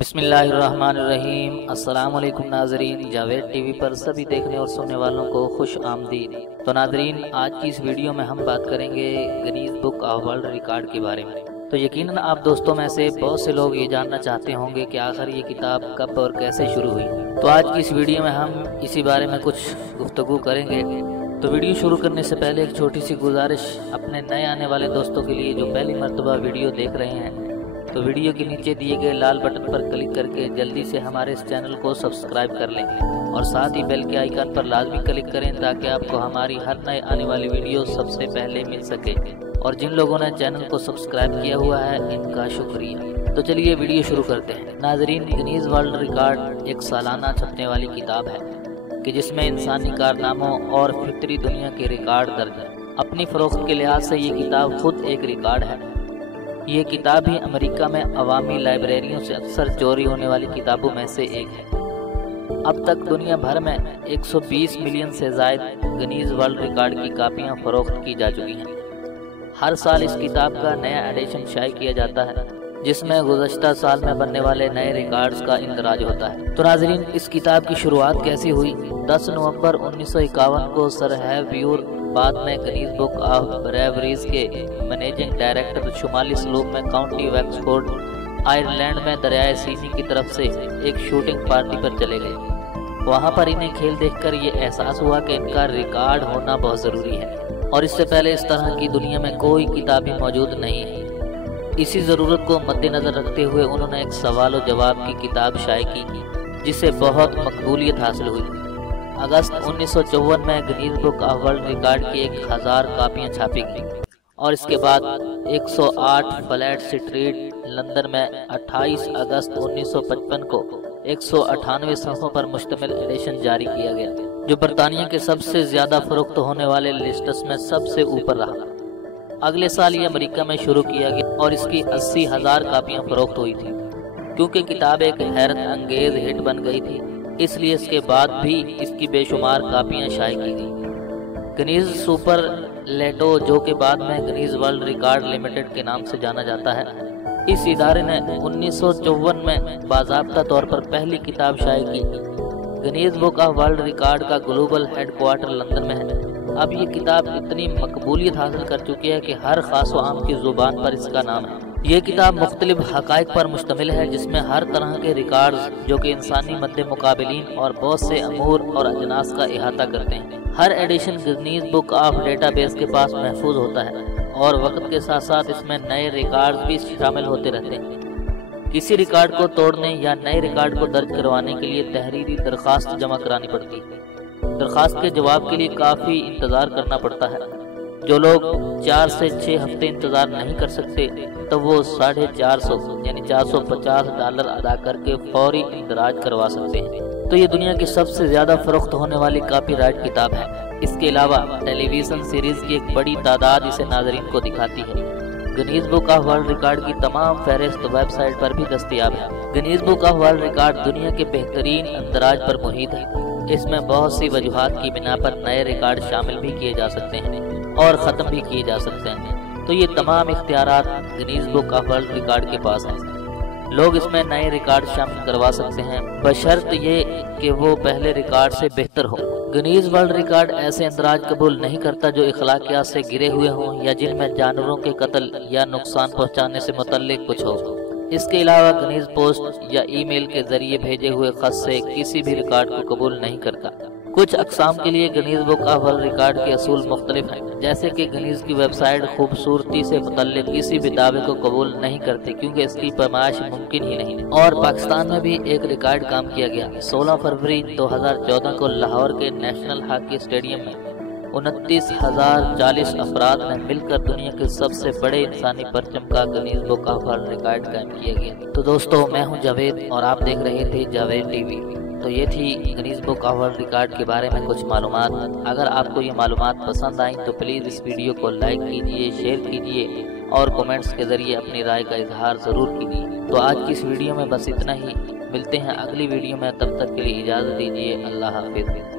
بسم اللہ الرحمن الرحیم۔ السلام علیکم ناظرین، جاوید ٹی وی پر سبھی دیکھنے اور سننے والوں کو خوش آمدید۔ تو ناظرین، آج کی اس ویڈیو میں ہم بات کریں گے Guinness book of world record کے بارے میں۔ تو یقیناً آپ دوستوں میں سے بہت سے لوگ یہ جاننا چاہتے ہوں گے کہ آخر یہ کتاب کب اور کیسے شروع ہوئی۔ تو آج کی اس ویڈیو میں ہم اسی بارے میں کچھ گفتگو کریں گے۔ تو ویڈیو شروع کرنے سے پہلے ایک چھوٹی سی گزارش اپنے نئے آنے والے دوستوں کے لیے جو پہلی مرتبہ ویڈیو دیکھ رہے ہیں، تو ویڈیو کے نیچے دیے گئے لال بٹن پر کلک کر کے جلدی سے ہمارے اس چینل کو سبسکرائب کر لیں اور ساتھ ہی بیل کے آئیکن پر لازمی کلک کریں تاکہ آپ کو ہماری ہر نئے آنے والی ویڈیو سب سے پہلے مل سکے۔ اور جن لوگوں نے چینل کو سبسکرائب کیا ہوا ہے ان کا شکریہ۔ تو چلیے ویڈیو شروع کرتے ہیں۔ ناظرین، گنیز ورلڈ ریکارڈ ایک سالانہ چھپنے والی کتاب ہے کہ جس میں انسانی کارناموں اور فطری دنیا کے ریکارڈ درج ہیں۔ اپنی فروخت کے لحاظ سے یہ کتاب خود ایک ریکارڈ ہے۔ یہ کتاب ہی امریکہ میں عوامی لائبریریوں سے اکثر چوری ہونے والی کتابوں میں سے ایک ہے۔ اب تک دنیا بھر میں 120 ملین سے زائد گنیز ورلڈ ریکارڈ کی کاپیاں فروخت کی جا چکی ہیں۔ ہر سال اس کتاب کا نیا ایڈیشن شائع کیا جاتا ہے جس میں گزشتہ سال میں بننے والے نئے ریکارڈز کا اندراج ہوتا ہے۔ تو ناظرین، اس کتاب کی شروعات کیسی ہوئی؟ 10 نومبر 1951 کو سر ہیویور بعد میں گنیز بک آف ریکارڈز کے منیجنگ ڈائریکٹر شمالی سلوپ میں کاؤنٹی ویکسفورڈ آئرلینڈ میں دریائے سینی کی طرف سے ایک شوٹنگ پارٹی پر چلے گئے۔ وہاں پر انہیں کھیل دیکھ کر یہ احساس ہوا کہ ان کا ریکارڈ ہونا بہت ضروری ہے اور اس سے پہلے اس طرح کی دنیا میں کوئی کتابی موجود نہیں ہے۔ اسی ضرورت کو مد نظر رکھتے ہوئے انہوں نے ایک سوال و جواب کی کتاب شائع کی جسے بہت مقبولیت حاصل ہوئی۔ اگست 1954 میں Guinness book of world record کی 1000 کاپیاں چھاپی گئیں اور اس کے بعد 108 فلیٹ سٹریٹ لندن میں 28 اگست 1955 کو 198 صفحوں پر مشتمل ایڈیشن جاری کیا گیا جو برطانیہ کے سب سے زیادہ فروخت ہونے والے لسٹس میں سب سے اوپر رہا۔ اگلے سال یہ امریکہ میں شروع کیا گیا اور اس کی 80,000 کاپیاں فروخت ہوئی تھی۔ کیونکہ کتاب ایک حیرت انگیز ہٹ بن گئی تھی، اس لیے اس کے بعد بھی اس کی بے شمار کاپیاں شائع کی گئیں۔ گنیز سپر لیٹو، جو کہ بعد میں گنیز ورلڈ ریکارڈ لمیٹڈ کے نام سے جانا جاتا ہے، اس ادارے نے 1954 میں باضابطہ طور پر پہلی کتاب شائع کی۔ Guinness book of world record کا گلوبل ہیڈ کوارٹر لندن میں ہے۔ اب یہ کتاب اتنی مقبولیت حاصل کر چکی ہے کہ ہر خاص و عام کی زبان پر اس کا نام ہے۔ یہ کتاب مختلف حقائق پر مشتمل ہے جس میں ہر طرح کے ریکارڈز جو کہ انسانی مد مقابلین اور بہت سے امور اور اجناس کا احاطہ کرتے ہیں۔ ہر edition Guinness book of database کے پاس محفوظ ہوتا ہے اور وقت کے ساتھ ساتھ اس میں نئے ریکارڈز بھی شامل ہوتے رہتے ہیں۔ کسی ریکارڈ کو توڑنے یا نئے ریکارڈ کو درج کروانے کے لیے تحریری درخواست جمع کرانی پڑتی ہے۔ درخواست کے جواب کے لیے کافی انتظار کرنا پڑتا ہے۔ جو لوگ 4 سے 6 ہفتے انتظار نہیں کر سکتے تو وہ $450 یعنی $450 ادا کر کے فوری اندراج کروا سکتے ہیں۔ تو یہ دنیا کی سب سے زیادہ فروخت ہونے والی کاپی رائٹ کتاب ہے۔ اس کے علاوہ ٹیلی ویژن سیریز کی ایک بڑی تعداد اسے ناظرین کو دکھاتی ہے۔ Guinness book of world record کی تمام فہرست ویب سائٹ پر بھی دستیاب ہے۔ Guinness book of world record دنیا کے بہترین اندراج پر محیط ہے۔ اس میں بہت سی وجوہات کی بنا پر نئے ریکارڈ شامل بھی کیے جا سکتے ہیں اور ختم بھی کیے جا سکتے ہیں۔ تو یہ تمام اختیارات Guinness book of world record کے پاس ہیں۔ لوگ اس میں نئے ریکارڈ شامل کروا سکتے ہیں بشرط یہ کہ وہ پہلے ریکارڈ سے بہتر ہو۔ گنیز ورلڈ ریکارڈ ایسے اندراج قبول نہیں کرتا جو اخلاقیات سے گرے ہوئے ہوں یا جن میں جانوروں کے قتل یا نقصان پہنچانے سے متعلق کچھ ہو۔ اس کے علاوہ گنیز پوسٹ یا ای میل کے ذریعے بھیجے ہوئے خط سے کسی بھی ریکارڈ کو قبول نہیں کرتا۔ کچھ اقسام کے لیے Guinness book of world record کے اصول مختلف ہیں، جیسے کہ گنیز کی ویب سائٹ خوبصورتی سے متعلق کسی بھی دعوے کو قبول نہیں کرتی کیونکہ اس کی پیمائش ممکن ہی نہیں۔ اور پاکستان میں بھی ایک ریکارڈ کام کیا گیا۔ 16 فروری 2014 کو لاہور کے نیشنل ہاکی اسٹیڈیم میں 29,040 افراد نے مل کر دنیا کے سب سے بڑے انسانی پرچم کا Guinness book of world record قائم کیا گیا۔ تو دوستو، میں ہوں جاوید اور آپ دیکھ رہے تھے جاوید ٹی وی۔ تو یہ تھی Guinness book of world record کے بارے میں کچھ معلومات۔ اگر آپ کو یہ معلومات پسند آئیں تو پلیز اس ویڈیو کو لائک کیجئے، شیئر کیجئے اور کومنٹس کے ذریعے اپنی رائے کا اظہار ضرور کیجئے۔ تو آج کی اس ویڈیو میں بس اتنا ہی، ملتے ہیں اگلی ویڈیو میں، تب تک کے لیے اجازت دیجئے۔ اللہ حافظ۔